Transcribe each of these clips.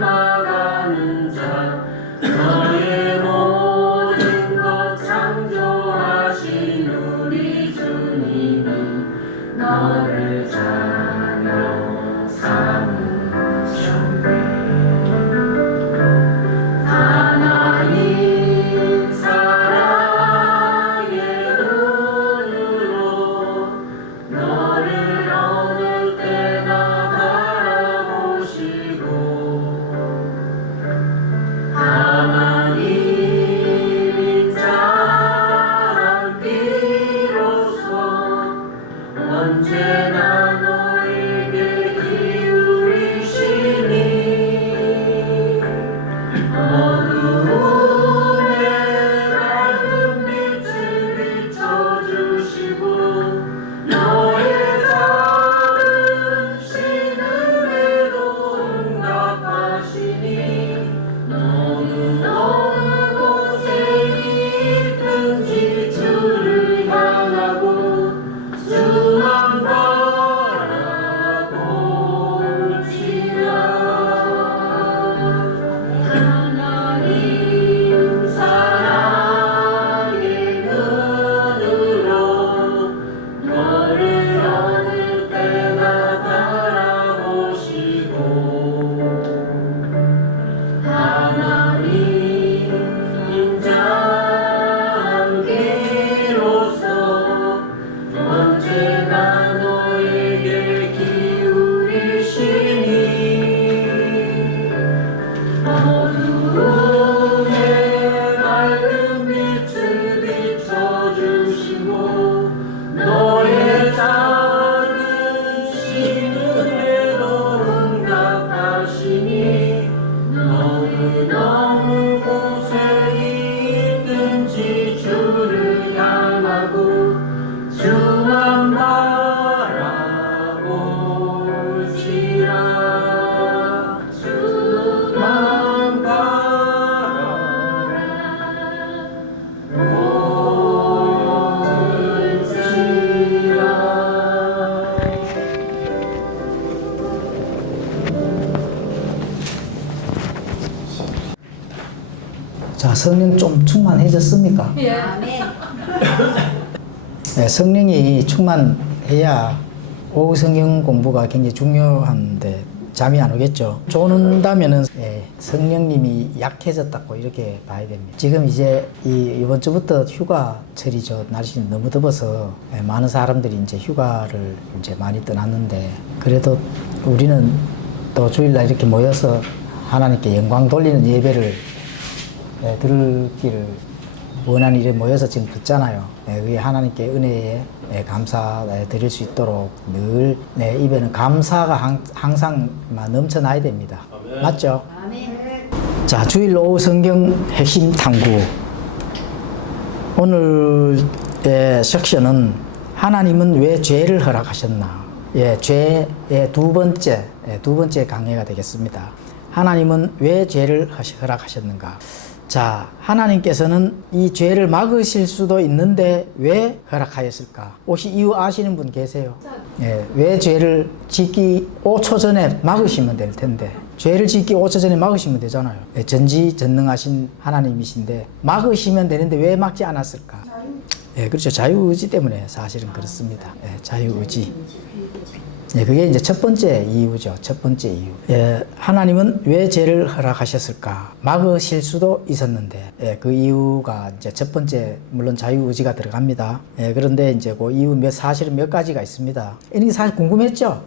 닮아가는 자 너의 모든 것 창조하신 우리 주님이 너를 자녀 삼으셨네. 하나님 사랑의 눈으로 너를 어느 때나 바라보시고 하나님 인자한 비로소 언제나 너에게 기울이시니 어두움에 밝은 빛을 비춰주시고 너의 작은 신음에도 응답하시니 너는 어느 곳에 있든지 주를 향하고 주만 바라볼지라. 하나님 사랑의 눈으로 너를 어느 때나 바라보시고 하나님 인자한 비로소 언제나 너에게 기울이시니 어두움에 밝은 빛을 비춰주시고 너의 작은 신음에도 응답하시니 너는 어느 곳에 있든지 주를 향하고 주만 바라볼지라. 주만 자, 성령 좀 충만해졌습니까? 예. 네, 성령이 충만해야 오후 성경 공부가 굉장히 중요한데 잠이 안 오겠죠. 좋은다면은 성령님이 약해졌다고 이렇게 봐야 됩니다. 지금 이제 이번 주부터 휴가철이죠. 날씨는 너무 더워서 많은 사람들이 이제 휴가를 이제 많이 떠났는데 그래도 우리는 또 주일날 이렇게 모여서 하나님께 영광 돌리는 예배를 들기를 원하는 일에 모여서 지금 듣잖아요. 그게 하나님께 은혜에 감사 드릴 수 있도록 늘 내 입에는 감사가 항상 넘쳐나야 됩니다. 아멘. 맞죠? 아멘. 자, 주일 오후 성경 핵심 탐구. 오늘의 섹션은 하나님은 왜 죄를 허락하셨나? 죄의 두 번째 강해가 되겠습니다. 하나님은 왜 죄를 허락하셨는가? 자, 하나님께서는 이 죄를 막으실 수도 있는데 왜 허락하였을까? 혹시 이유 아시는 분 계세요? 왜 죄를 짓기 5초 전에 막으시면 될 텐데 죄를 짓기 5초 전에 막으시면 되잖아요. 전지전능하신 하나님이신데 막으시면 되는데 왜 막지 않았을까? 그렇죠. 자유의지 때문에 사실은 그렇습니다. 자유의지. 그게 이제 첫 번째 이유죠. 첫 번째 이유. 하나님은 왜 죄를 허락하셨을까? 막으실 수도 있었는데, 그 이유가 이제 첫 번째, 물론 자유의지가 들어갑니다. 그런데 이제 그 이유 사실은 몇 가지가 있습니다. 이게 사실 궁금했죠?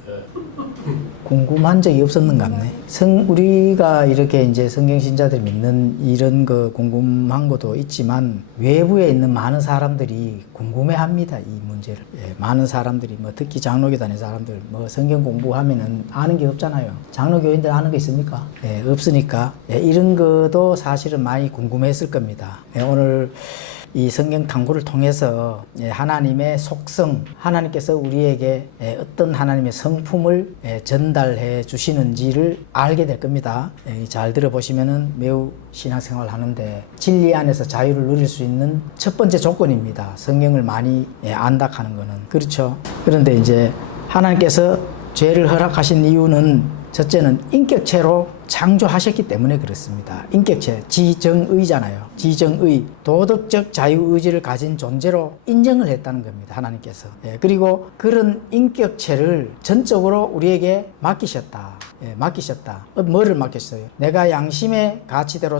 궁금한 적이 없었는가 보네. 우리가 이렇게 이제 성경신자들이 믿는 이런 거 궁금한 것도 있지만 외부에 있는 많은 사람들이 궁금해 합니다. 이 문제를. 많은 사람들이 특히 장로교 다니는 사람들 성경 공부하면은 아는 게 없잖아요. 장로교인들 아는 게 있습니까? 없으니까 이런 것도 사실은 많이 궁금했을 겁니다. 오늘 이 성경 탐구를 통해서 하나님의 속성, 하나님께서 우리에게 어떤 하나님의 성품을 전달해 주시는지를 알게 될 겁니다. 잘 들어보시면은 매우 신앙생활 하는데 진리 안에서 자유를 누릴 수 있는 첫 번째 조건입니다. 성경을 많이 안다 하는 거는. 그렇죠. 그런데 이제 하나님께서 죄를 허락하신 이유는 첫째는 인격체로 창조하셨기 때문에 그렇습니다. 인격체, 지정의잖아요. 지정의, 도덕적 자유의지를 가진 존재로 인정을 했다는 겁니다. 하나님께서. 예, 그리고 그런 인격체를 전적으로 우리에게 맡기셨다. 예, 맡기셨다. 뭐를 맡겼어요? 내가 양심의 가치대로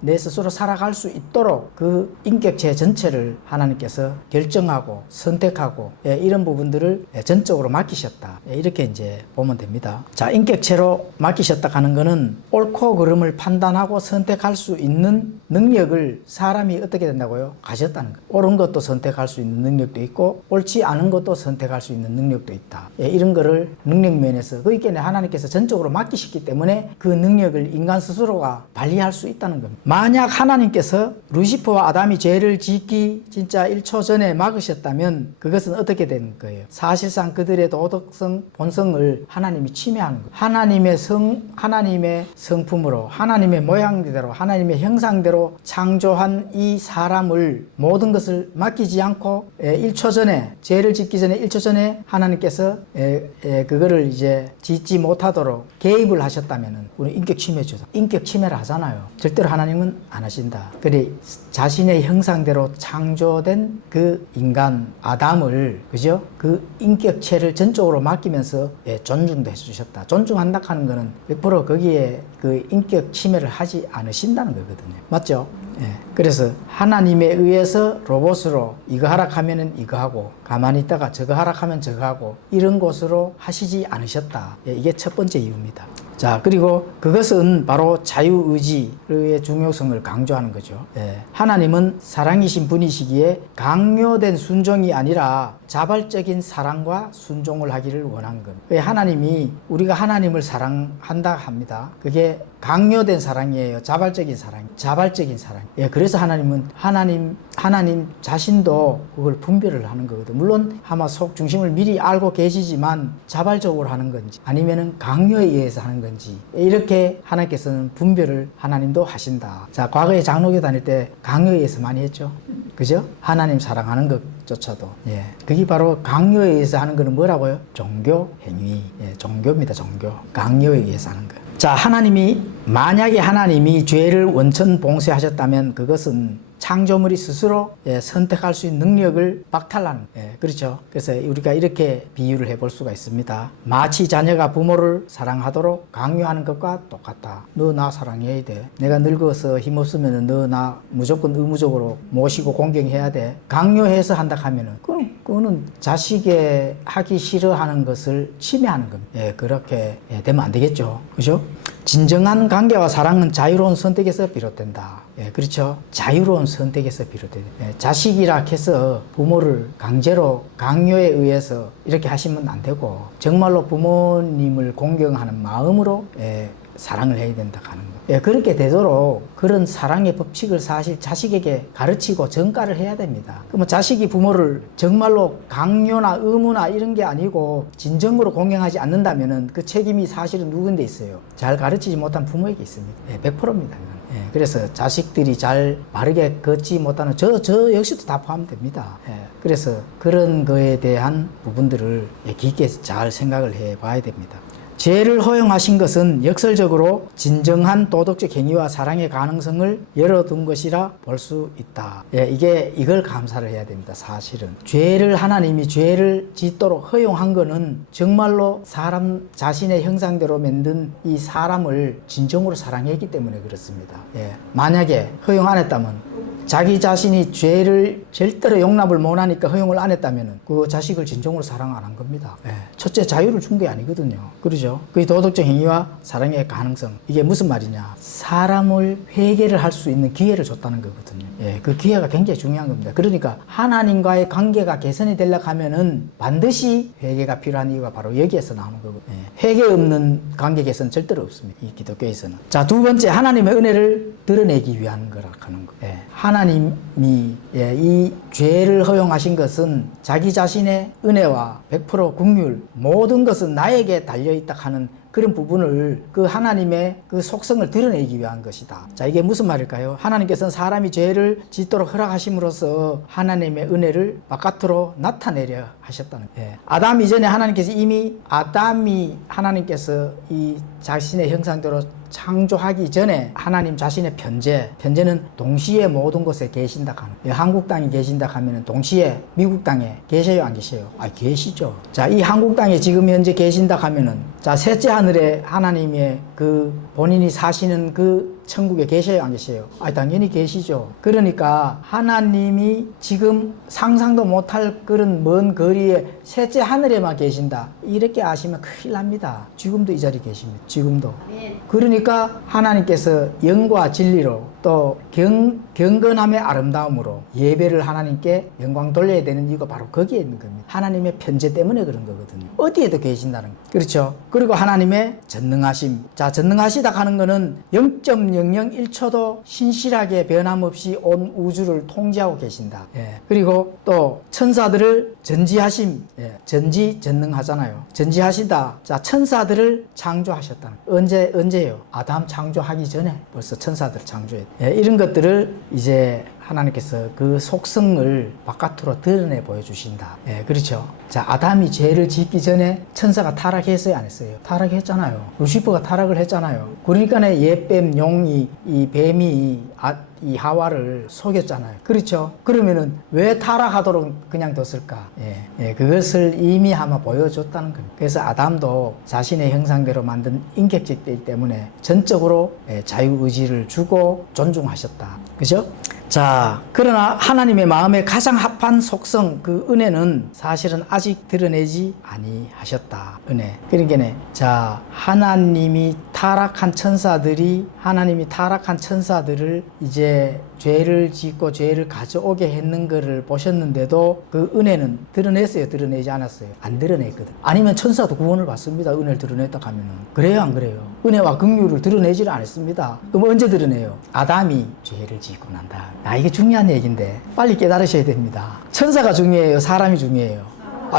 내 스스로 살아갈 수 있도록 그 인격체 전체를 하나님께서 결정하고 선택하고, 예, 이런 부분들을 전적으로 맡기셨다. 예, 이렇게 이제 보면 됩니다. 자, 인격체로 맡기셨다 하는 거는 옳고 그름을 판단하고 선택할 수 있는 능력을 사람이 어떻게 된다고요? 가졌다는 거예요. 옳은 것도 선택할 수 있는 능력도 있고 옳지 않은 것도 선택할 수 있는 능력도 있다. 예, 이런 거를 능력면에서 그러니까 하나님께서 전적으로 맡기셨기 때문에 그 능력을 인간 스스로가 발휘할 수 있다는 겁니다. 만약 하나님께서 루시퍼와 아담이 죄를 짓기 진짜 1초 전에 막으셨다면 그것은 어떻게 되는 거예요? 사실상 그들의 도덕성, 본성을 하나님이 침해하는 거예요. 하나님의 성품으로, 하나님의 모양대로, 하나님의 형상대로 창조한 이 사람을 모든 것을 맡기지 않고 1초 전에, 죄를 짓기 전에 1초 전에 하나님께서 그거를 이제 짓지 못하도록 개입을 하셨다면 우리 인격 침해죠. 인격 침해를 하잖아요. 절대로 하나님은 안 하신다. 그래 자신의 형상대로 창조된 그 인간 아담을, 그죠? 그 인격체를 전적으로 맡기면서 존중도 해주셨다. 존중한다 하는 거는 100% 거기에 그 인격 침해를 하지 않으신다는 거거든요. 맞죠? 예. 그래서 하나님에 의해서 로봇으로 이거 하라 하면은 이거 하고 가만히 있다가 저거 하라 하면 저거 하고 이런 것으로 하시지 않으셨다. 예, 이게 첫 번째 이유입니다. 자, 그리고 그것은 바로 자유의지의 중요성을 강조하는 거죠. 예. 하나님은 사랑이신 분이시기에 강요된 순종이 아니라 자발적인 사랑과 순종을 하기를 원한 것. 하나님이, 우리가 하나님을 사랑한다 합니다. 그게 강요된 사랑이에요. 자발적인 사랑. 예, 그래서 하나님은 하나님 자신도 그걸 분별을 하는 거거든. 물론 아마 속 중심을 미리 알고 계시지만 자발적으로 하는 건지 아니면은 강요에 의해서 하는 건지 이렇게 하나님께서는 분별을 하나님도 하신다. 자, 과거에 장로교 다닐 때 강요에 의해서 많이 했죠. 그죠? 하나님 사랑하는 것조차도. 예. 그게 바로 강요에 의해서 하는 거는 뭐라고요? 종교 행위. 예, 종교입니다. 종교. 강요에 의해서 하는 거. 자, 만약에 하나님이 죄를 원천 봉쇄하셨다면 그것은 창조물이 스스로 선택할 수 있는 능력을 박탈하는 거예요. 그렇죠. 그래서 우리가 이렇게 비유를 해볼 수가 있습니다. 마치 자녀가 부모를 사랑하도록 강요하는 것과 똑같다. 너 나 사랑해야 돼. 내가 늙어서 힘없으면 너 나 무조건 의무적으로 모시고 공경해야 돼. 강요해서 한다 하면은 그거는 자식의 하기 싫어하는 것을 침해하는 겁니다. 그렇게 되면 안 되겠죠. 그죠? 진정한 관계와 사랑은 자유로운 선택에서 비롯된다. 그렇죠. 자유로운 선택에서 비롯된다. 자식이라 해서 부모를 강제로 강요에 의해서 이렇게 하시면 안 되고 정말로 부모님을 공경하는 마음으로 사랑을 해야 된다 하는 거. 그렇게 되도록 그런 사랑의 법칙을 사실 자식에게 가르치고 전가를 해야 됩니다. 그러면 자식이 부모를 정말로 강요나 의무나 이런 게 아니고 진정으로 공경하지 않는다면은 그 책임이 사실은 누군데 있어요? 잘 가르치지 못한 부모에게 있습니다. 100%입니다. 그래서 자식들이 잘 바르게 걷지 못하는 저 역시도 다 포함됩니다. 그래서 그런 거에 대한 부분들을 깊게 잘 생각을 해 봐야 됩니다. 죄를 허용하신 것은 역설적으로 진정한 도덕적 행위와 사랑의 가능성을 열어둔 것이라 볼 수 있다. 이걸 감사를 해야 됩니다. 사실은 하나님이 죄를 짓도록 허용한 거는 정말로 사람 자신의 형상대로 만든 이 사람을 진정으로 사랑했기 때문에 그렇습니다. 만약에 허용 안 했다면 자기 자신이 죄를 절대로 용납을 못하니까 허용을 안 했다면 그 자식을 진정으로 사랑 안 한 겁니다. 첫째, 자유를 준 게 아니거든요. 그러죠? 그 도덕적 행위와 사랑의 가능성. 이게 무슨 말이냐? 사람을 회개를 할 수 있는 기회를 줬다는 거거든요. 그 기회가 굉장히 중요한 겁니다. 그러니까 하나님과의 관계가 개선이 되려고 하면은 반드시 회개가 필요한 이유가 바로 여기에서 나오는 거거든요. 회개 없는 관계 개선 절대로 없습니다. 이 기독교에서는. 자, 두 번째, 하나님의 은혜를 드러내기 위한 거라 하는 거예요. 하나님이 이 죄를 허용하신 것은 자기 자신의 은혜와 100% 긍휼 모든 것은 나에게 달려있다 하는 그런 부분을 그 하나님의 그 속성을 드러내기 위한 것이다. 자, 이게 무슨 말일까요? 하나님께서는 사람이 죄를 짓도록 허락하심으로써 하나님의 은혜를 바깥으로 나타내려 하셨다는 거예요. 아담 이전에 하나님께서 이미 하나님께서 이 자신의 형상대로 창조하기 전에 하나님 자신의 편재는 동시에 모든 곳에 계신다 하는. 한국 땅에 계신다 하면은 동시에 미국 땅에 계세요, 안 계세요? 계시죠. 자, 이 한국 땅에 지금 현재 계신다 하면은, 자, 셋째 하늘에 하나님의 그 본인이 사시는 그 천국에 계세요, 안 계세요? 당연히 계시죠. 그러니까 하나님이 지금 상상도 못할 그런 먼 거리에 셋째 하늘에만 계신다, 이렇게 아시면 큰일 납니다. 지금도 이 자리에 계십니다. 지금도. 그러니까 하나님께서 영과 진리로 또 경건함의 아름다움으로 예배를 하나님께 영광 돌려야 되는 이유가 바로 거기에 있는 겁니다. 하나님의 편재 때문에 그런 거거든요. 어디에도 계신다는 거. 그렇죠. 그리고 하나님의 전능하심. 자, 전능하시다 하는 거는 0.001초도 신실하게 변함없이 온 우주를 통제하고 계신다. 그리고 또 천사들을 전지하심. 전지전능하잖아요. 전지하시다. 자, 천사들을 창조하셨다는 거. 언제예요? 아담 창조하기 전에 벌써 천사들 창조했다. 이런 것들을 이제 하나님께서 그 속성을 바깥으로 드러내 보여주신다. 그렇죠. 자, 아담이 죄를 짓기 전에 천사가 타락했어요, 안 했어요? 타락했잖아요. 루시퍼가 타락을 했잖아요. 그러니까 옛뱀 용이, 이 뱀이 이 하와를 속였잖아요. 그렇죠. 그러면은 왜 타락하도록 그냥 뒀을까? 그것을 이미 아마 보여줬다는 겁니다. 그래서 아담도 자신의 형상대로 만든 인격체이기 때문에 전적으로 자유의지를 주고 존중하셨다. 그죠? 자, 그러나 하나님의 마음에 가장 합한 속성, 그 은혜는 사실은 아직 드러내지 아니하셨다. 은혜. 그러니까 자, 하나님이 타락한 천사들을 이제 죄를 짓고 죄를 가져오게 했는 것을 보셨는데도 그 은혜는 드러냈어요, 드러내지 않았어요? 안 드러냈거든. 아니면 천사도 구원을 받습니다, 은혜를 드러냈다 하면은. 그래요, 안 그래요? 은혜와 긍휼을 드러내지를 않았습니다. 그럼 언제 드러내요? 아담이 죄를 짓고 난다. 이게 중요한 얘기인데 빨리 깨달으셔야 됩니다. 천사가 중요해요, 사람이 중요해요?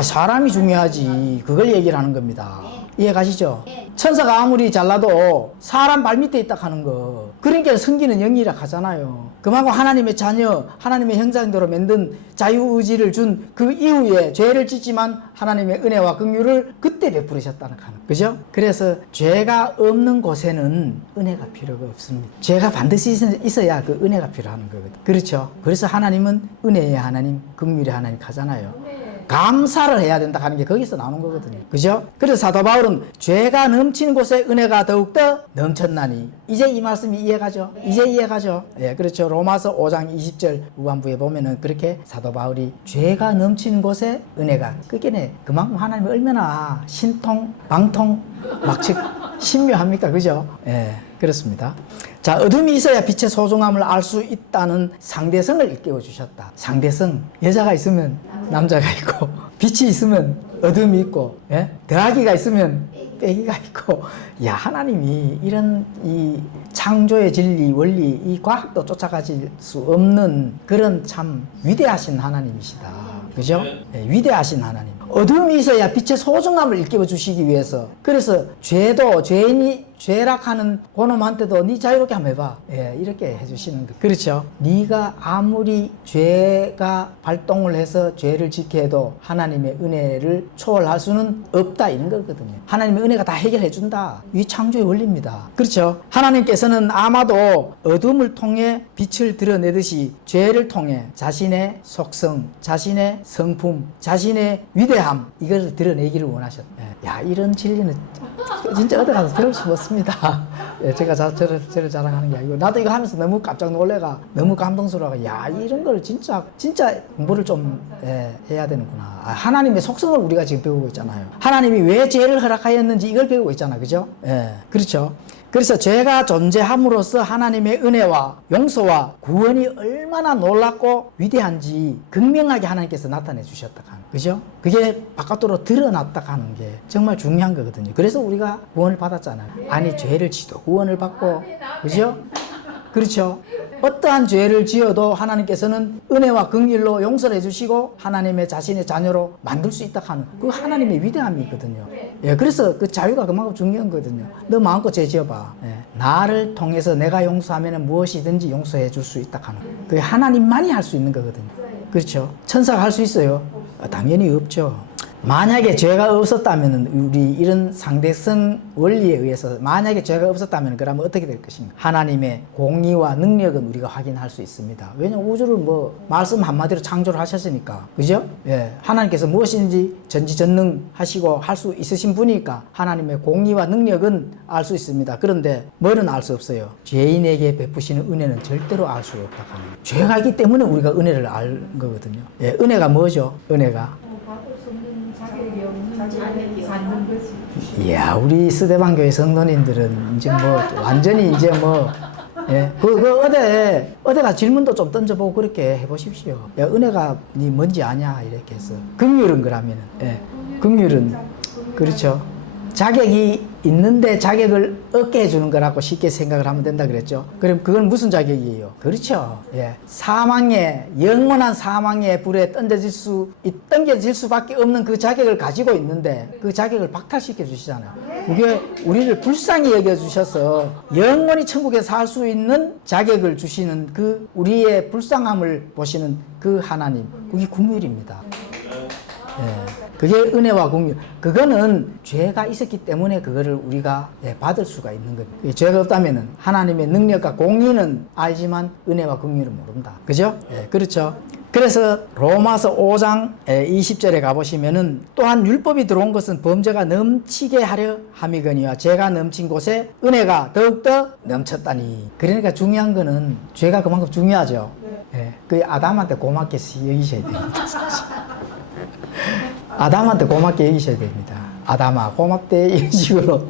사람이 중요하지. 그걸 얘기를 하는 겁니다. 이해 가시죠? 천사가 아무리 잘나도 사람 발밑에 있다 하는 거. 그러니까 성기는 영이라 하잖아요. 그만큼 하나님의 자녀, 하나님의 형상대로 만든 자유의지를 준 그 이후에 죄를 짓지만 하나님의 은혜와 긍휼을 그때 베풀으셨다는 하는. 그죠? 그래서 죄가 없는 곳에는 은혜가 필요가 없습니다. 죄가 반드시 있어야 그 은혜가 필요한 거거든. 그렇죠? 그래서 하나님은 은혜의 하나님, 긍휼의 하나님 하잖아요. 감사를 해야 된다 하는 게 거기서 나오는 거거든요. 그죠? 그래서 사도 바울은 죄가 넘치는 곳에 은혜가 더욱더 넘쳤나니. 이제 이 말씀이 이해가죠? 이제 이해가죠? 그렇죠. 로마서 5장 20절 후반부에 보면은 그렇게 사도 바울이 죄가 넘치는 곳에 은혜가. 그게 그만큼 하나님이 얼마나 신통, 방통, 즉 신묘합니까? 그죠? 그렇습니다. 자, 어둠이 있어야 빛의 소중함을 알 수 있다는 상대성을 일깨워 주셨다. 상대성. 여자가 있으면 남자가 있고, 빛이 있으면 어둠이 있고, 더하기가 있으면 빼기가 있고. 하나님이 이런 이 창조의 진리, 원리, 이 과학도 쫓아가질 수 없는 그런 참 위대하신 하나님이시다. 그죠? 위대하신 하나님. 어둠이 있어야 빛의 소중함을 일깨워 주시기 위해서. 그래서 죄인이 죄락하는 그놈한테도 네 자유롭게 한번 해봐. 이렇게 해주시는 거. 그렇죠? 네가 아무리 죄가 발동을 해서 죄를 짓게 해도 하나님의 은혜를 초월할 수는 없다, 이런 거거든요. 하나님의 은혜가 다 해결해 준다. 이 창조의 원리입니다. 그렇죠? 하나님께서는 아마도 어둠을 통해 빛을 드러내듯이 죄를 통해 자신의 속성, 자신의 성품, 자신의 위대함, 이걸 드러내기를 원하셨다. 이런 진리는 진짜 어디 가서 배울 수 없습니다. 제가 저를 자랑하는 게 아니고, 나도 이거 하면서 너무 깜짝 놀래가, 너무 감동스러워가, 이런 걸 진짜 공부를 좀 해야 되는구나. 하나님의 속성을 우리가 지금 배우고 있잖아요. 하나님이 왜 죄를 허락하였는지 이걸 배우고 있잖아요. 그죠? 그렇죠. 그래서 죄가 존재함으로써 하나님의 은혜와 용서와 구원이 얼마나 놀랍고 위대한지 극명하게 하나님께서 나타내 주셨다 하는. 그죠? 그게 바깥으로 드러났다 하는 게 정말 중요한 거거든요. 그래서 우리가 구원을 받았잖아요. 아니, 죄를 지도 구원을 받고. 그죠? 그렇죠? 어떠한 죄를 지어도 하나님께서는 은혜와 긍휼로 용서를 해주시고 하나님의 자신의 자녀로 만들 수 있다 하는 그 하나님의 위대함이 있거든요. 그래서 그 자유가 그만큼 중요한 거거든요. 너 마음껏 죄 지어봐. 나를 통해서 내가 용서하면 무엇이든지 용서해 줄 수 있다 하는. 그게 하나님만이 할 수 있는 거거든요. 그렇죠? 천사가 할 수 있어요? 당연히 없죠. 만약에 죄가 없었다면 우리 이런 상대성 원리에 의해서 만약에 죄가 없었다면 그러면 어떻게 될 것인가? 하나님의 공의와 능력은 우리가 확인할 수 있습니다. 왜냐하면 우주를 뭐 말씀 한마디로 창조를 하셨으니까, 그죠? 예, 하나님께서 무엇인지 전지전능하시고 할 수 있으신 분이니까 하나님의 공의와 능력은 알 수 있습니다. 그런데 뭐는 알 수 없어요. 죄인에게 베푸시는 은혜는 절대로 알 수 없다. 죄가 있기 때문에 우리가 은혜를 알 거거든요. 예, 은혜가 뭐죠? 은혜가 이야, 우리 스데반 교회 성도님들은 이제 뭐 완전히 이제 뭐 예, 어디가 질문도 좀 던져보고 그렇게 해보십시오. 야, 은혜가 니 뭔지 아냐 이렇게 해서. 긍휼은 그러면은, 예, 긍휼은 그렇죠. 자격이 있는데 자격을 얻게 해주는 거라고 쉽게 생각을 하면 된다 그랬죠. 그럼 그건 무슨 자격이에요? 그렇죠. 예. 영원한 사망의 불에 던져질 수밖에 없는 그 자격을 가지고 있는데 그 자격을 박탈시켜 주시잖아요. 그게 우리를 불쌍히 여겨주셔서 영원히 천국에 살 수 있는 자격을 주시는 그 우리의 불쌍함을 보시는 그 하나님. 그게 긍휼입니다. 예. 그게 은혜와 긍휼. 그거는 죄가 있었기 때문에 그거를 우리가 받을 수가 있는 겁니다. 죄가 없다면은 하나님의 능력과 공의는 알지만 은혜와 긍휼은 모른다. 그죠? 예, 그렇죠. 그래서 로마서 5장 20절에 가보시면은 또한 율법이 들어온 것은 범죄가 넘치게 하려 함이거니와 죄가 넘친 곳에 은혜가 더욱더 넘쳤다니. 그러니까 중요한 거는 죄가 그만큼 중요하죠. 예, 그 아담한테 고맙게 여기셔야 됩니다. 아담한테 고맙게 여기셔야 됩니다. 아담아 고맙대 이런 식으로.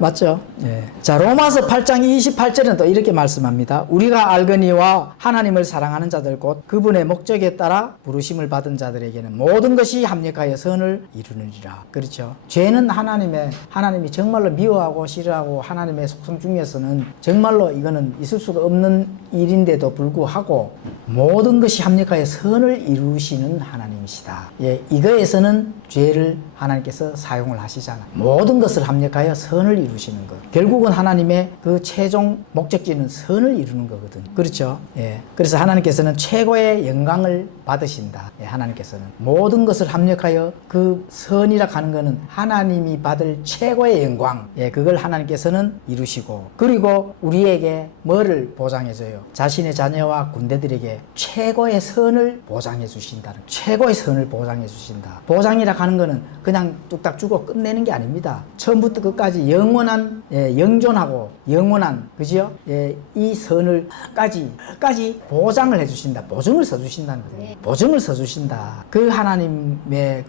맞죠? 예. 자, 로마서 8장 28절은 또 이렇게 말씀합니다. 우리가 알거니와 하나님을 사랑하는 자들 곧 그분의 목적에 따라 부르심을 받은 자들에게는 모든 것이 합력하여 선을 이루느니라. 그렇죠? 죄는 하나님이 정말로 미워하고 싫어하고 하나님의 속성 중에서는 정말로 이거는 있을 수가 없는 일인데도 불구하고 모든 것이 합력하여 선을 이루시는 하나님이시다. 예, 이거에서는 죄를 하나님께서 사용을 하시잖아요. 모든 것을 합력하여 선을 이루시는 것. 결국은 하나님의 그 최종 목적지는 선을 이루는 거거든. 그렇죠? 예. 그래서 하나님께서는 최고의 영광을 받으신다. 예, 하나님께서는 모든 것을 합력하여 그 선이라 하는 것은 하나님이 받을 최고의 영광. 예, 그걸 하나님께서는 이루시고 그리고 우리에게 뭐를 보장해줘요? 자신의 자녀와 군대들에게 최고의 선을 보장해 주신다는, 최고의 선을 보장해 주신다. 보장이라 하는 것은 그냥 뚝딱 주고 끝내는 게 아닙니다. 처음부터 끝까지 영원한, 영존하고 영원한, 그죠? 이 선을 끝까지 보장을 해주신다. 보증을 써주신다는 거예요. 보증을 써주신다. 그 하나님의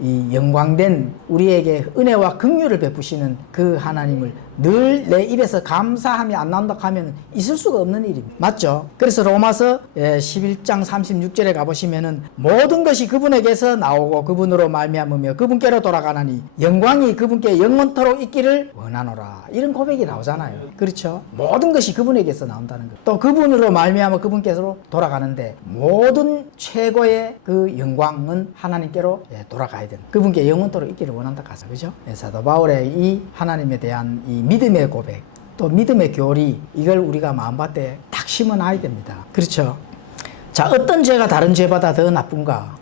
이 영광된 우리에게 은혜와 긍휼을 베푸시는 그 하나님을 늘 내 입에서 감사함이 안 나온다 하면 있을 수가 없는 일입니다. 맞죠? 그래서 로마서 11장 36절에 가보시면은 모든 것이 그분에게서 나오고 그분으로 말미암으며 그분께로 돌아가나니 영광이 그분께 영원토록 있기를 원하노라. 이런 고백이 나오잖아요. 그렇죠? 모든 것이 그분에게서 나온다는 것. 또 그분으로 말미암아 그분께로 돌아가는데 모든 최고의 그 영광은 하나님께로 돌아가야 되는, 그분께 영원토록 있기를 원한다 가서, 그죠? 사도 바울의 이 하나님에 대한 이 믿음의 고백, 또 믿음의 교리, 이걸 우리가 마음밭에 딱 심어놔야 됩니다. 그렇죠? 자, 어떤 죄가 다른 죄보다 더 나쁜가?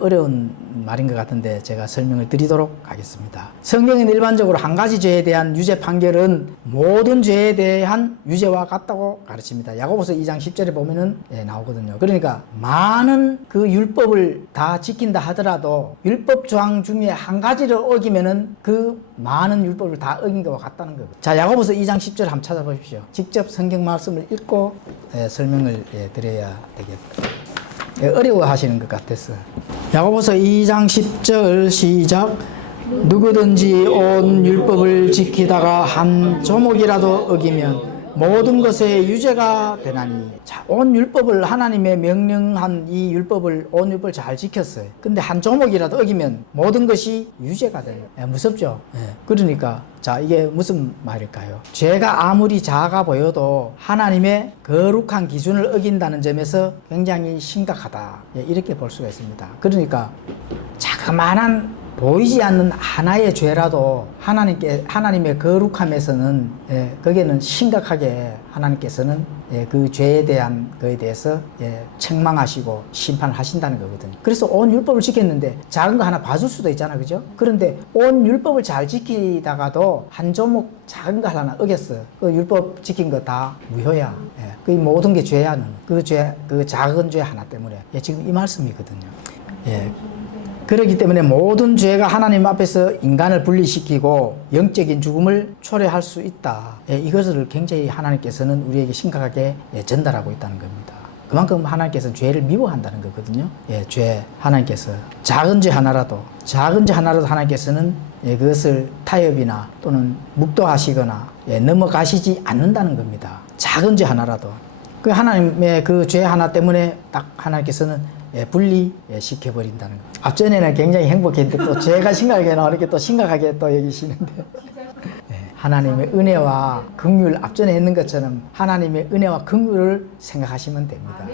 어려운 말인 것 같은데 제가 설명을 드리도록 하겠습니다. 성경은 일반적으로 한 가지 죄에 대한 유죄 판결은 모든 죄에 대한 유죄와 같다고 가르칩니다. 야고보서 2장 10절에 보면은 나오거든요. 그러니까 많은 그 율법을 다 지킨다 하더라도 율법 조항 중에 한 가지를 어기면은 그 많은 율법을 다 어긴 것과 같다는 거예요. 자, 야고보서 2장 10절 한번 찾아보십시오. 직접 성경 말씀을 읽고 설명을 드려야 되겠다. 어려워하시는 것 같아서. 야고보서 2장 10절 시작. 누구든지 온 율법을 지키다가 한 조목이라도 어기면 모든 것에 유죄가 되나니. 자, 온 율법을, 하나님의 명령한 이 율법을, 온 율법을 잘 지켰어요. 근데 한 조목이라도 어기면 모든 것이 유죄가 돼요. 무섭죠? 그러니까 자, 이게 무슨 말일까요? 죄가 아무리 작아 보여도 하나님의 거룩한 기준을 어긴다는 점에서 굉장히 심각하다. 이렇게 볼 수가 있습니다. 그러니까 자그마한 보이지 않는 하나의 죄라도 하나님의 거룩함에서는 거기에는 심각하게 하나님께서는 그 죄에 대한 거에 대해서 책망하시고 심판하신다는 거거든요. 그래서 온 율법을 지켰는데 작은 거 하나 봐줄 수도 있잖아, 그죠? 그런데 온 율법을 잘 지키다가도 한 조목 작은 거 하나 어겼어. 그 율법 지킨 거 다 무효야. 그 모든 게 죄야. 그 작은 죄 하나 때문에 지금 이 말씀이거든요. 그렇기 때문에 모든 죄가 하나님 앞에서 인간을 분리시키고 영적인 죽음을 초래할 수 있다. 이것을 굉장히 하나님께서는 우리에게 심각하게 전달하고 있다는 겁니다. 그만큼 하나님께서는 죄를 미워한다는 거거든요. 하나님께서 작은 죄 하나라도 하나님께서는 그것을 타협이나 또는 묵도하시거나 넘어가시지 않는다는 겁니다. 작은 죄 하나라도. 그 하나님의 그 죄 하나 때문에 딱 하나님께서는 분리시켜버린다는 거. 앞전에는 굉장히 행복했는데 또 제가 심각하게 이렇게 또 심각하게 또 여기시는데 하나님의 은혜와 긍휼 앞전에 했는 것처럼 하나님의 은혜와 긍휼을 생각하시면 됩니다.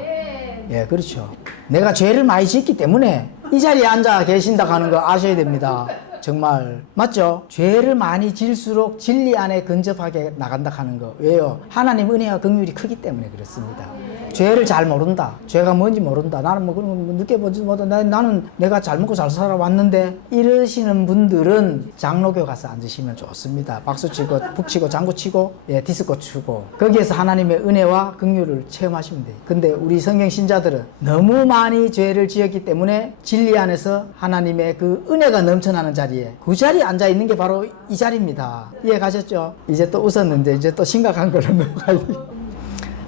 그렇죠. 내가 죄를 많이 짓기 때문에 이 자리에 앉아 계신다 하는 거 아셔야 됩니다. 정말 맞죠? 죄를 많이 질수록 진리 안에 근접하게 나간다 하는 거. 왜요? 하나님 은혜와 긍휼이 크기 때문에 그렇습니다. 죄를 잘 모른다. 죄가 뭔지 모른다. 나는 뭐 그런 거 느껴보지 못해. 나는 내가 잘 먹고 잘 살아왔는데 이러시는 분들은 장로교 가서 앉으시면 좋습니다. 박수 치고 북치고 장구 치고 디스코 추고 거기에서 하나님의 은혜와 긍휼을 체험하시면 돼요. 근데 우리 성경 신자들은 너무 많이 죄를 지었기 때문에 진리 안에서 하나님의 그 은혜가 넘쳐나는 자리에 그 자리에 앉아 있는 게 바로 이 자리입니다. 이해 가셨죠? 이제 또 웃었는데 이제 또 심각한 걸로 넘어가야 돼요.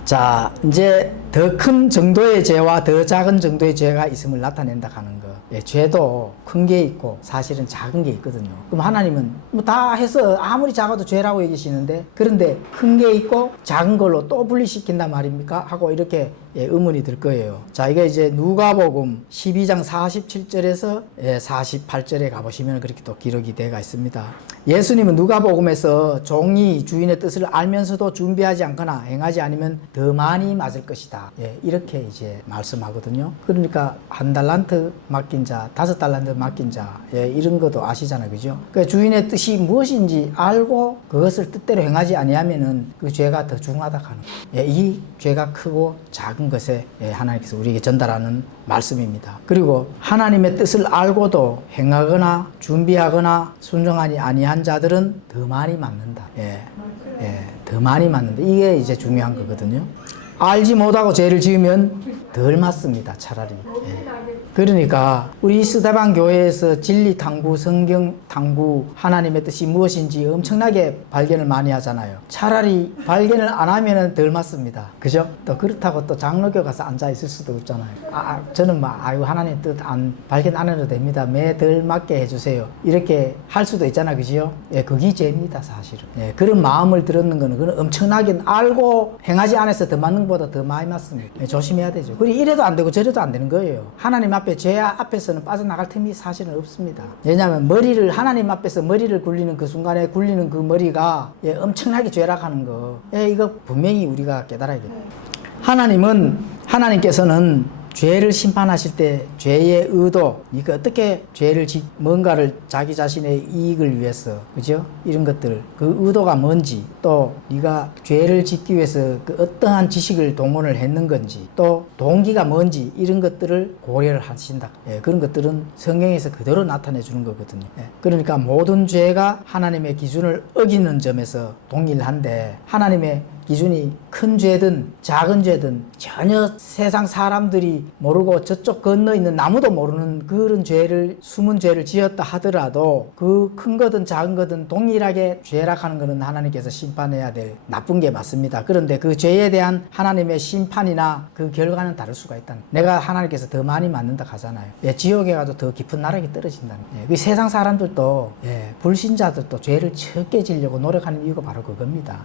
자, 이제 더 큰 정도의 죄와 더 작은 정도의 죄가 있음을 나타낸다 하는 거. 죄도 큰 게 있고 사실은 작은 게 있거든요. 그럼 하나님은 뭐 다 해서 아무리 작아도 죄라고 얘기하시는데 그런데 큰 게 있고 작은 걸로 또 분리시킨단 말입니까? 하고 이렇게 의문이 들 거예요. 자, 이게 이제 누가복음 12장 47절에서 48절에 가보시면 그렇게 또 기록이 되어 있습니다. 예수님은 누가복음에서 종이 주인의 뜻을 알면서도 준비하지 않거나 행하지 않으면 더 많이 맞을 것이다. 이렇게 이제 말씀하거든요. 그러니까 1달란트 맡긴 자, 5달란트 맡긴 자, 이런 것도 아시잖아요. 그죠? 그 주인의 뜻이 무엇인지 알고 그것을 뜻대로 행하지 아니하면은 그 죄가 더 중하다 하는 거예요. 이 죄가 크고 작은 것에 하나님께서 우리에게 전달하는 말씀입니다. 그리고 하나님의 뜻을 알고도 행하거나 준비하거나 순종하지 아니한 자들은 더 많이 맞는다. 더 많이 맞는다. 이게 이제 중요한 거거든요. 알지 못하고 죄를 지으면 덜 맞습니다. 차라리. 그러니까 우리 스데반 교회에서 진리 탐구, 성경 탐구, 하나님의 뜻이 무엇인지 엄청나게 발견을 많이 하잖아요. 차라리 발견을 안 하면은 덜 맞습니다. 그죠? 또 그렇다고 또 장로교 가서 앉아 있을 수도 없잖아요. 저는 하나님 뜻 발견 안 해도 됩니다. 매 덜 맞게 해주세요. 이렇게 할 수도 있잖아요. 그죠? 그게 죄입니다, 사실은. 그런 마음을 들었는 거는 그건 엄청나게 알고 행하지 않아서 더 맞는 것보다 더 많이 맞습니다. 조심해야 되죠. 그리고 이래도 안 되고 저래도 안 되는 거예요. 하나님 앞에 죄 앞에서는 빠져나갈 틈이 사실은 없습니다. 왜냐하면 하나님 앞에서 머리를 굴리는 그 순간에 굴리는 그 머리가 엄청나게 죄락하는 거. 이거 분명히 우리가 깨달아야겠다. 하나님께서는 죄를 심판하실 때 죄의 의도, 이거 어떻게 뭔가를 자기 자신의 이익을 위해서, 그죠? 이런 것들, 그 의도가 뭔지, 또 네가 죄를 짓기 위해서 그 어떠한 지식을 동원을 했는 건지, 또 동기가 뭔지, 이런 것들을 고려를 하신다. 그런 것들은 성경에서 그대로 나타내 주는 거거든요. 그러니까 모든 죄가 하나님의 기준을 어기는 점에서 동일한데, 하나님의 기준이 큰 죄든 작은 죄든 전혀 세상 사람들이 모르고 저쪽 건너 있는 나무도 모르는 그런 숨은 죄를 지었다 하더라도 그 큰 거든 작은 거든 동일하게 죄락하는 것은 하나님께서 심판해야 될 나쁜 게 맞습니다. 그런데 그 죄에 대한 하나님의 심판이나 그 결과는 다를 수가 있다는 거예요. 내가 하나님께서 더 많이 맞는다 하잖아요. 지옥에 가도 더 깊은 나락에 떨어진다는 거예요. 그 세상 사람들도 불신자들도 죄를 적게 지려고 노력하는 이유가 바로 그겁니다.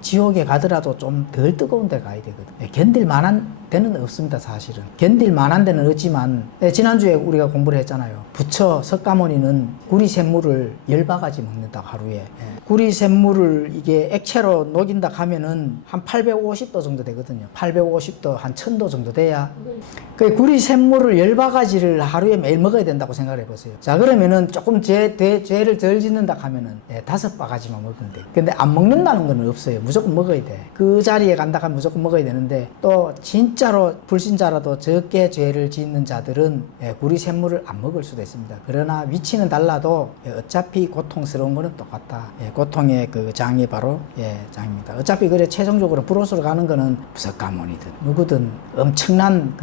지옥에 가더라도 좀 덜 뜨거운 데 가야 되거든. 견딜 만한 데는 없습니다. 사실은 견딜 만한 데는 없지만, 지난주에 우리가 공부를 했잖아요. 부처 석가모니는 구리 샘물을 10바가지 먹는다 하루에. 구리 샘물을 이게 액체로 녹인다 하면은 한 850도 정도 되거든요. 850도 한 1000도 정도 돼야, 그 구리 샘물을 10바가지를 하루에 매일 먹어야 된다고 생각을 해보세요. 자, 그러면은 조금 죄를 덜 짓는다 하면은 5바가지만 먹으면 돼. 근데 안 먹는다는 건 없어요. 무조건 먹어야 돼. 그 자리에 간다 하면 무조건 먹어야 되는데, 또 진짜로 불신자라도 적게 죄를 짓는 자들은 구리 샘물을 안 먹을 수도 있습니다. 그러나 위치는 달라도 어차피 고통스러운 거는 똑같다. 고통의 그 장이 바로 장입니다. 어차피 그래 최종적으로 불옷으로 가는 거는 석가모니든 누구든 엄청난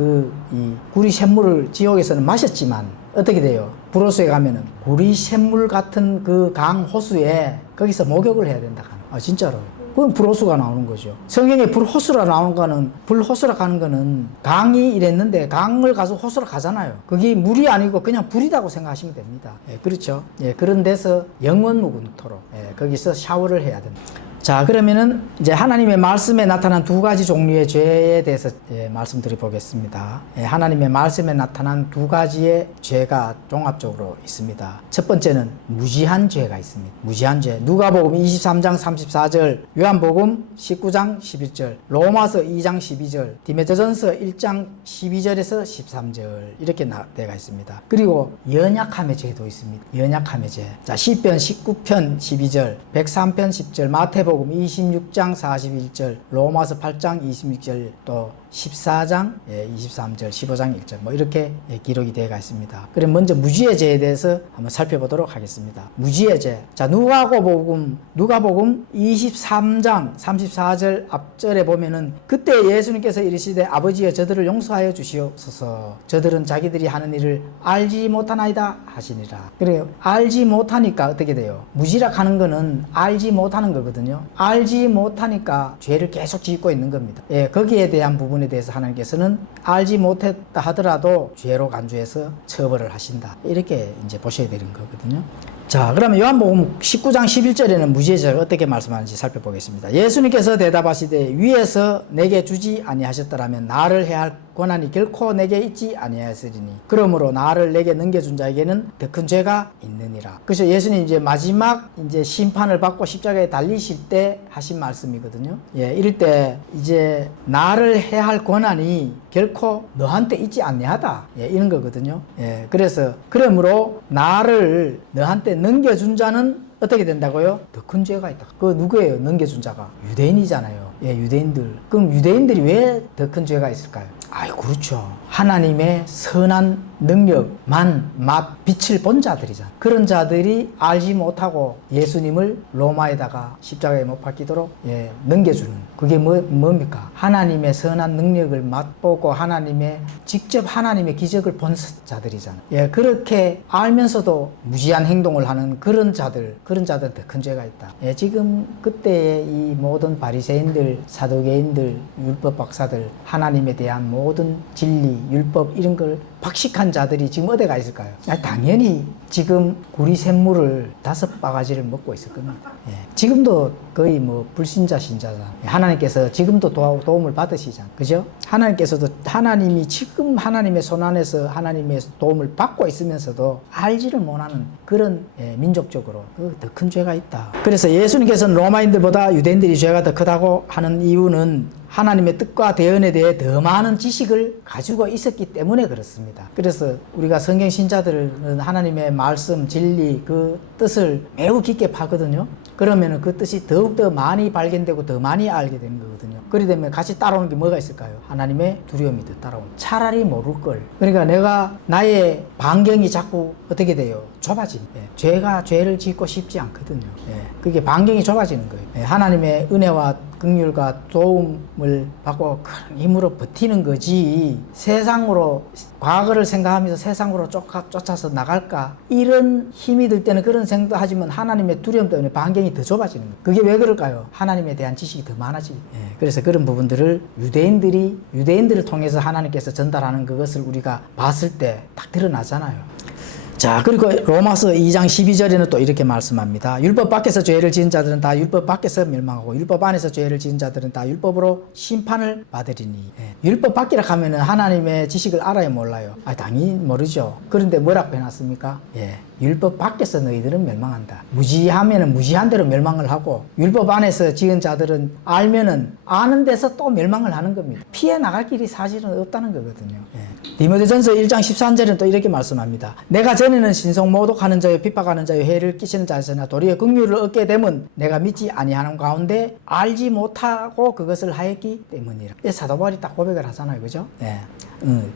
이 구리 샘물을 지옥에서는 마셨지만 어떻게 돼요? 불호수에 가면은 구리 샘물 같은 그 강 호수에 거기서 목욕을 해야 된다. 진짜로. 그건 불호수가 나오는 거죠. 성경에 불호수라 나오는 거는, 불호수라 가는 거는 강이 이랬는데 강을 가서 호수로 가잖아요. 그게 물이 아니고 그냥 불이라고 생각하시면 됩니다. 그렇죠. 그런 데서 영원무궁토록 거기서 샤워를 해야 된다. 자, 그러면은 이제 하나님의 말씀에 나타난 두 가지 종류의 죄에 대해서 말씀드려 보겠습니다. 하나님의 말씀에 나타난 두 가지의 죄가 종합적으로 있습니다. 첫 번째는 무지한 죄가 있습니다. 무지한 죄. 누가복음 23장 34절, 요한복음 19장 11절, 로마서 2장 12절, 디모데전서 1장 12절에서 13절 이렇게 되어 있습니다. 그리고 연약함의 죄도 있습니다. 연약함의 죄. 자, 시편 19편 12절, 103편 10절, 마태복음 26장 41절, 로마서 8장 26절, 또 14장 23절, 15장 1절 뭐 이렇게 기록이 되어 있습니다. 그럼 먼저 무지의 죄에 대해서 한번 살펴보도록 하겠습니다. 무지의 죄. 자, 누가복음 23장 34절 앞절에 보면은 그때 예수님께서 이르시되 아버지여 저들을 용서하여 주시옵소서. 저들은 자기들이 하는 일을 알지 못하나이다 하시니라. 그래요. 알지 못하니까 어떻게 돼요? 무지락하는 거는 알지 못하는 거거든요. 알지 못하니까 죄를 계속 짓고 있는 겁니다. 거기에 대한 부분에 대해서 하나님께서는 알지 못했다 하더라도 죄로 간주해서 처벌을 하신다. 이렇게 이제 보셔야 되는 거거든요. 자, 그러면 요한복음 19장 11절에는 무지의 죄가 어떻게 말씀하는지 살펴보겠습니다. 예수님께서 대답하시되 위에서 내게 주지 아니하셨더라면 나를 해할 권한이 결코 내게 있지 아니하였으리니 그러므로 나를 내게 넘겨준 자에게는 더 큰 죄가 있느니라. 그래서 예수님 이제 마지막 이제 심판을 받고 십자가에 달리실 때 하신 말씀이거든요. 이럴 때 이제 나를 해할 권한이 결코 너한테 있지 아니하다. 이런 거거든요. 그래서 그러므로 나를 너한테 넘겨준 자는 어떻게 된다고요? 더 큰 죄가 있다. 그 누구예요? 넘겨준 자가 유대인이잖아요. 유대인들. 그럼 유대인들이 왜 더 큰 죄가 있을까요? 그렇죠. 하나님의 선한 능력만 빛을 본 자들이잖아. 그런 자들이 알지 못하고 예수님을 로마에다가 십자가에 못 박히도록 넘겨주는, 그게 뭡니까? 하나님의 선한 능력을 맛보고 직접 하나님의 기적을 본 자들이잖아. 그렇게 알면서도 무지한 행동을 하는 그런 자들은 더 큰 죄가 있다. 지금 그때의 이 모든 바리새인들, 사두개인들, 율법 박사들, 하나님에 대한 모든 진리, 율법 이런 걸 박식한 자들이 지금 어디가 있을까요? 당연히 지금 구리 샘물을 5바가지를 먹고 있을 겁니다. 지금도 거의 불신자 신자잖아. 하나님께서 지금도 도움을 받으시잖아. 그죠? 하나님께서도 하나님이 지금 하나님의 손 안에서 하나님의 도움을 받고 있으면서도 알지를 못하는 그런 민족적으로 더 큰 죄가 있다. 그래서 예수님께서는 로마인들보다 유대인들이 죄가 더 크다고 하는 이유는 하나님의 뜻과 대언에 대해 더 많은 지식을 가지고 있었기 때문에 그렇습니다. 그래서 우리가 성경 신자들은 하나님의 말씀, 진리, 그 뜻을 매우 깊게 파거든요. 그러면 그 뜻이 더욱더 많이 발견되고 더 많이 알게 되는 거거든요. 그러기 때문에 같이 따라오는 게 뭐가 있을까요? 하나님의 두려움이 더 따라오는. 차라리 모를 걸. 그러니까 나의 반경이 자꾸 어떻게 돼요? 좁아집니다. 죄를 짓고 싶지 않거든요. 그게 반경이 좁아지는 거예요. 하나님의 은혜와 긍휼과 도움을 받고 큰 힘으로 버티는 거지, 세상으로 과거를 생각하면서 세상으로 쫓아서 나갈까 이런 힘이 들 때는 그런 생각하지만 하나님의 두려움 때문에 반경이 더 좁아지는 거예요. 그게 왜 그럴까요? 하나님에 대한 지식이 더 많아지기. 그래서 그런 부분들을 유대인들을 통해서 하나님께서 전달하는 그것을 우리가 봤을 때 딱 드러나잖아요. 자, 그리고 로마서 2장 12절에는 또 이렇게 말씀합니다. 율법 밖에서 죄를 지은 자들은 다 율법 밖에서 멸망하고 율법 안에서 죄를 지은 자들은 다 율법으로 심판을 받으리니. 율법 밖이라 하면은 하나님의 지식을 알아요, 몰라요? 당연히 모르죠. 그런데 뭐라고 해놨습니까? 율법 밖에서 너희들은 멸망한다. 무지하면은 무지한 대로 멸망을 하고, 율법 안에서 지은 자들은 알면은 아는 데서 또 멸망을 하는 겁니다. 피해 나갈 길이 사실은 없다는 거거든요. 디모데전서 1장 13절은 또 이렇게 말씀합니다. 내가 전에는 신성 모독하는 자요 핍박하는 자요 해를 끼치는 자였으나 도리어 긍휼을 얻게 되면 내가 믿지 아니하는 가운데 알지 못하고 그것을 하였기 때문이라. 사도 바울이 딱 고백을 하잖아요, 그죠?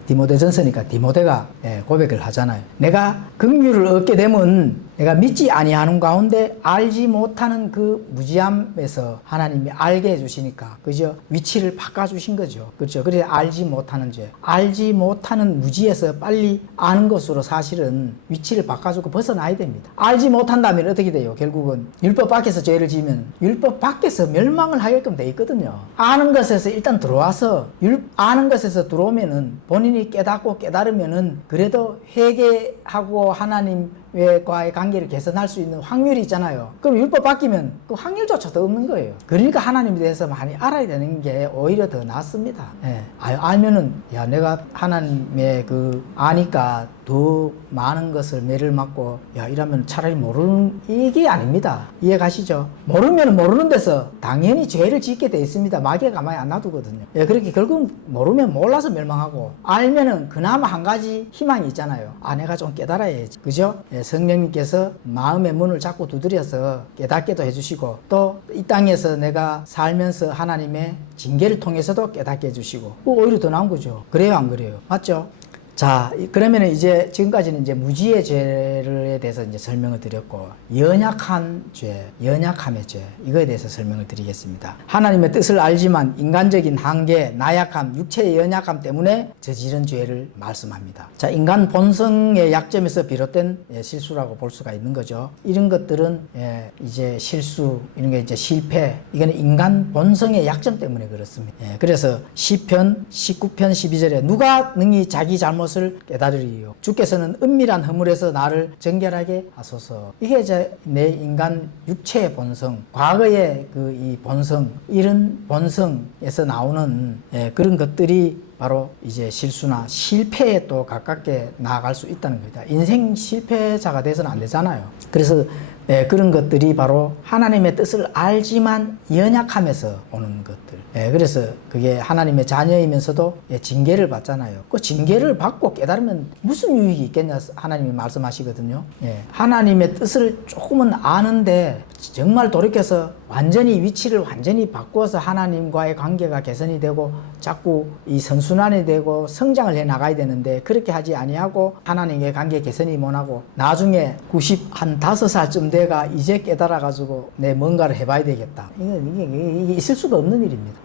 디모데전서니까 디모데가 고백을 하잖아요. 내가 긍휼을 얻게 되면 내가 믿지 아니하는 가운데 알지 못하는 그 무지함에서 하나님이 알게 해주시니까, 그죠? 위치를 바꿔주신 거죠. 그렇죠? 그래서 알지 못하는 죄, 알지 못하는 무지에서 빨리 아는 것으로 사실은 위치를 바꿔주고 벗어나야 됩니다. 알지 못한다면 어떻게 돼요? 결국은 율법 밖에서 죄를 지으면 율법 밖에서 멸망을 하게끔 돼 있거든요. 아는 것에서 일단 들어와서 아는 것에서 들어오면은 본인이 깨닫고 깨달으면은 그래도 회개하고 하나님과의 관계를 개선할 수 있는 확률이 있잖아요. 그럼 율법 바뀌면 그 확률조차도 없는 거예요. 그러니까 하나님에 대해서 많이 알아야 되는 게 오히려 더 낫습니다. 알면은 내가 하나님의 아니까 더 많은 것을 매를 맞고 이러면 차라리 모르는 이게 아닙니다. 이해 가시죠? 모르면 모르는 데서 당연히 죄를 짓게 돼 있습니다. 마귀가 가만히 안 놔두거든요. 그렇게 결국 모르면 몰라서 멸망하고, 알면은 그나마 한 가지 희망이 있잖아요. 내가 좀 깨달아야지, 그죠? 성령님께서 마음의 문을 자꾸 두드려서 깨닫게도 해주시고, 또 이 땅에서 내가 살면서 하나님의 징계를 통해서도 깨닫게 해주시고, 오히려 더 나은 거죠. 그래요, 안 그래요? 맞죠? 자, 그러면은 이제 지금까지는 이제 무지의 죄에 대해서 이제 설명을 드렸고, 연약한 죄, 연약함의 죄, 이거에 대해서 설명을 드리겠습니다. 하나님의 뜻을 알지만 인간적인 한계, 나약함, 육체의 연약함 때문에 저지른 죄를 말씀합니다. 자, 인간 본성의 약점에서 비롯된 실수라고 볼 수가 있는 거죠. 이런 것들은 이제 실수, 이런 게 이제 실패, 이거는 인간 본성의 약점 때문에 그렇습니다. 그래서 시편 19편 12절에 누가 능히 자기 잘못 을 깨달으리요. 주께서는 은밀한 허물에서 나를 정결하게 하소서. 이게 이제 내 인간 육체의 본성, 과거의 이 본성, 이런 본성에서 나오는 그런 것들이 바로 이제 실수나 실패에 또 가깝게 나아갈 수 있다는 겁니다. 인생 실패자가 돼서는 안 되잖아요. 그래서 그런 것들이 바로 하나님의 뜻을 알지만 연약함에서 오는 것들. 그래서 그게 하나님의 자녀이면서도 징계를 받잖아요. 그 징계를 받고 깨달으면 무슨 유익이 있겠냐 하나님이 말씀하시거든요. 하나님의 뜻을 조금은 아는데 정말 돌이켜서 완전히 위치를 완전히 바꿔서 하나님과의 관계가 개선이 되고 자꾸 이 선순환이 되고 성장을 해 나가야 되는데, 그렇게 하지 아니하고 하나님의 관계 개선이 못하고 나중에 95살쯤 돼가 이제 깨달아 가지고 내 뭔가를 해봐야 되겠다, 이게 있을 수가 없는 일입니다.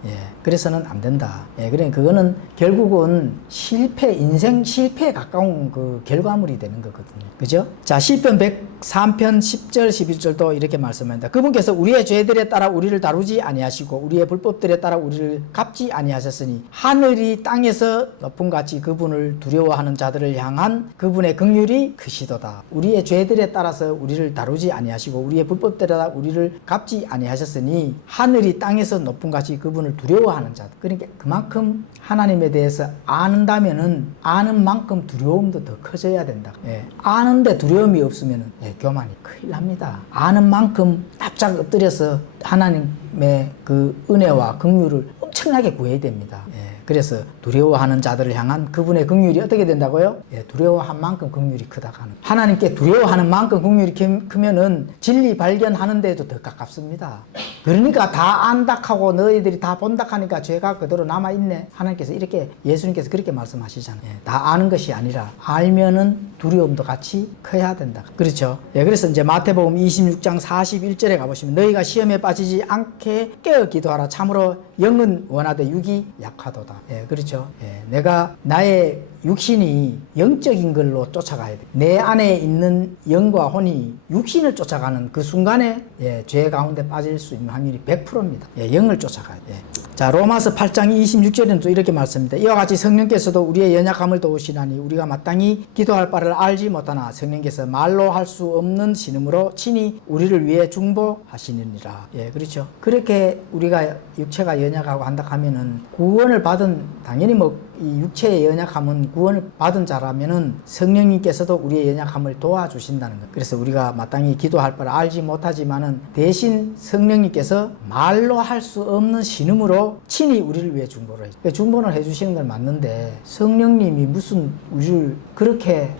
그래서는 안 된다. 그러니까 그거는 결국은 실패, 인생 실패에 가까운 그 결과물이 되는 거거든요. 그죠? 자, 시편 103편 10절 11절도 이렇게 말씀합니다. 그분께서 우리의 죄들에 따라 우리를 다루지 아니하시고 우리의 불법들에 따라 우리를 갚지 아니하셨으니 하늘이 땅에서 높음 같이 그분을 두려워하는 자들을 향한 그분의 긍휼이 크시도다. 우리의 죄들에 따라서 우리를 다루지 아니하시고 우리의 불법들에 따라 우리를 갚지 아니하셨으니 하늘이 땅에서 높음 같이 그분을 두려워하는 자들. 그러니까 그만큼 하나님에 대해서 안다면은 아는 만큼 두려움도 더 커져야 된다. 아는데 두려움이 없으면은 교만이 큰일 납니다. 아는 만큼 납작 엎드려서 하나님의 그 은혜와 긍휼을 엄청나게 구해야 됩니다. 그래서 두려워하는 자들을 향한 그분의 긍휼이 어떻게 된다고요? 두려워한 만큼 긍휼이 크다고 하는. 하나님께 두려워하는 만큼 긍휼이 크면은 진리 발견하는 데도 더 가깝습니다. 그러니까 다 안다하고 너희들이 다 본다하니까 죄가 그대로 남아있네. 하나님께서 이렇게, 예수님께서 그렇게 말씀하시잖아요. 다 아는 것이 아니라 알면은 두려움도 같이 커야 된다. 그렇죠? 그래서 이제 마태복음 26장 41절에 가보시면 너희가 시험에 빠지지 않게 깨어 기도하라. 참으로 영은 영이 원하되 육이 약하도다. 예, 그렇죠. 예, 내가 나의 육신이 영적인 걸로 쫓아가야 돼. 내 안에 있는 영과 혼이 육신을 쫓아가는 그 순간에 예, 죄 가운데 빠질 수 있는 확률이 100%입니다. 예, 영을 쫓아가야 돼. 자, 로마서 8장 26절에는 또 이렇게 말씀합니다. 이와 같이 성령께서도 우리의 연약함을 도우시나니 우리가 마땅히 기도할 바를 알지 못하나 성령께서 말로 할 수 없는 신음으로 친히 우리를 위해 중보하시느니라. 예, 그렇죠. 그렇게 우리가 육체가 연약하고 한다 하면은 구원을 받은, 당연히 뭐 이 육체의 연약함은 구원을 받은 자라면은 성령님께서도 우리의 연약함을 도와주신다는 것. 그래서 우리가 마땅히 기도할 바를 알지 못하지만은 대신 성령님께서 말로 할 수 없는 신음으로 친히 우리를 위해 중보를 해주세요. 중보를 해주시는 건 맞는데 성령님이 무슨 우리를 그렇게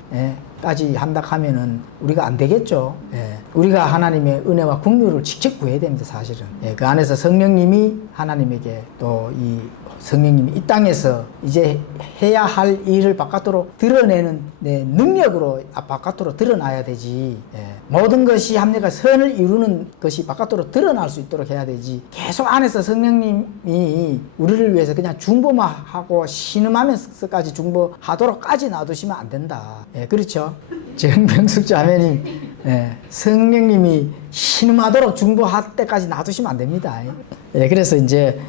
까지 한다 하면은 우리가 안 되겠죠. 예. 우리가 하나님의 은혜와 긍휼을 직접 구해야 됩니다, 사실은. 예. 그 안에서 성령님이 하나님에게 또 이 성령님이 이 땅에서 이제 해야 할 일을 바깥으로 드러내는 능력으로 바깥으로 드러나야 되지. 예. 모든 것이 합리가 선을 이루는 것이 바깥으로 드러날 수 있도록 해야 되지. 계속 안에서 성령님이 우리를 위해서 그냥 중보만 하고 신음하면서까지 중보하도록까지 놔두시면 안 된다. 예. 그렇죠. 정병숙 자매님, 예, 성령님이 신음하도록 중보할 때까지 놔두시면 안 됩니다. 예, 그래서 이제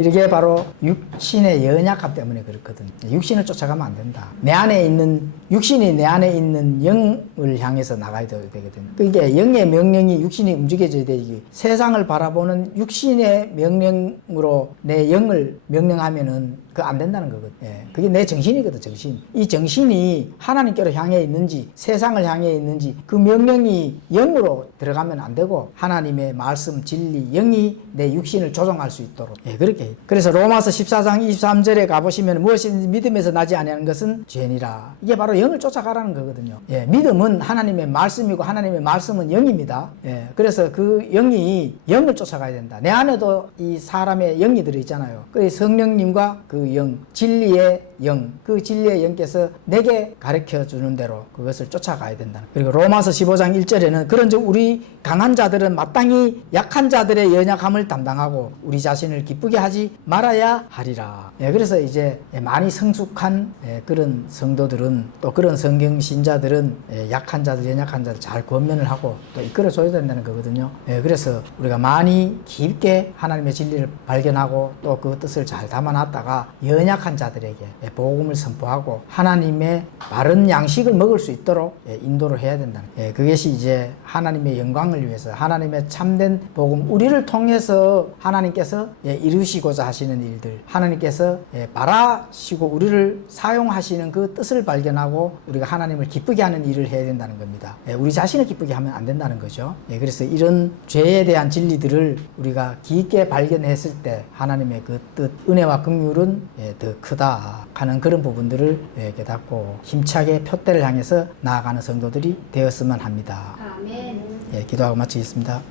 이게 바로 육신의 연약함 때문에 그렇거든요. 육신을 쫓아가면 안 된다. 내 안에 있는 육신이 내 안에 있는 영을 향해서 나가야 되거든요. 그게 영의 명령이 육신이 움직여져야 되지. 세상을 바라보는 육신의 명령으로 내 영을 명령하면은 그 안 된다는 거거든. 예, 그게 내 정신이거든, 정신. 이 정신이 하나님께로 향해 있는지 세상을 향해 있는지 그 명령이 영으로 들어가면 안 되고 하나님의 말씀, 진리, 영이 내 육신을 조종할 수 있도록. 예, 그렇게. 그래서 로마서 14장 23절에 가보시면 무엇이든지 믿음에서 나지 아니하는 것은 죄니라. 이게 바로 영을 쫓아가라는 거거든요. 예, 믿음은 하나님의 말씀이고 하나님의 말씀은 영입니다. 예, 그래서 그 영이 영을 쫓아가야 된다. 내 안에도 이 사람의 영이 들어있잖아요. 그 성령님과 그 영, 진리의 영, 그 진리의 영께서 내게 가르쳐 주는 대로 그것을 쫓아가야 된다. 그리고 로마서 15장 1절에는 그런즉 우리 강한 자들은 마땅히 약한 자들의 연약함을 담당하고 우리 자신을 기쁘게 하지 말아야 하리라. 예, 그래서 이제 많이 성숙한 그런 성도들은 또 그런 성경 신자들은 약한 자들, 연약한 자들 잘 권면을 하고 또 이끌어 줘야 된다는 거거든요. 예, 그래서 우리가 많이 깊게 하나님의 진리를 발견하고 또 그 뜻을 잘 담아놨다가 연약한 자들에게 복음을 선포하고 하나님의 바른 양식을 먹을 수 있도록 인도를 해야 된다는 거예요. 그것이 이제 하나님의 영광을 위해서 하나님의 참된 복음, 우리를 통해서 하나님께서 이루시고자 하시는 일들, 하나님께서 바라시고 우리를 사용하시는 그 뜻을 발견하고 우리가 하나님을 기쁘게 하는 일을 해야 된다는 겁니다. 우리 자신을 기쁘게 하면 안 된다는 거죠. 그래서 이런 죄에 대한 진리들을 우리가 깊게 발견했을 때 하나님의 그 뜻, 은혜와 긍휼은 더 크다 하는 그런 부분들을 깨닫고 힘차게 표대를 향해서 나아가는 성도들이 되었으면 합니다. 아멘. 기도하고 마치겠습니다.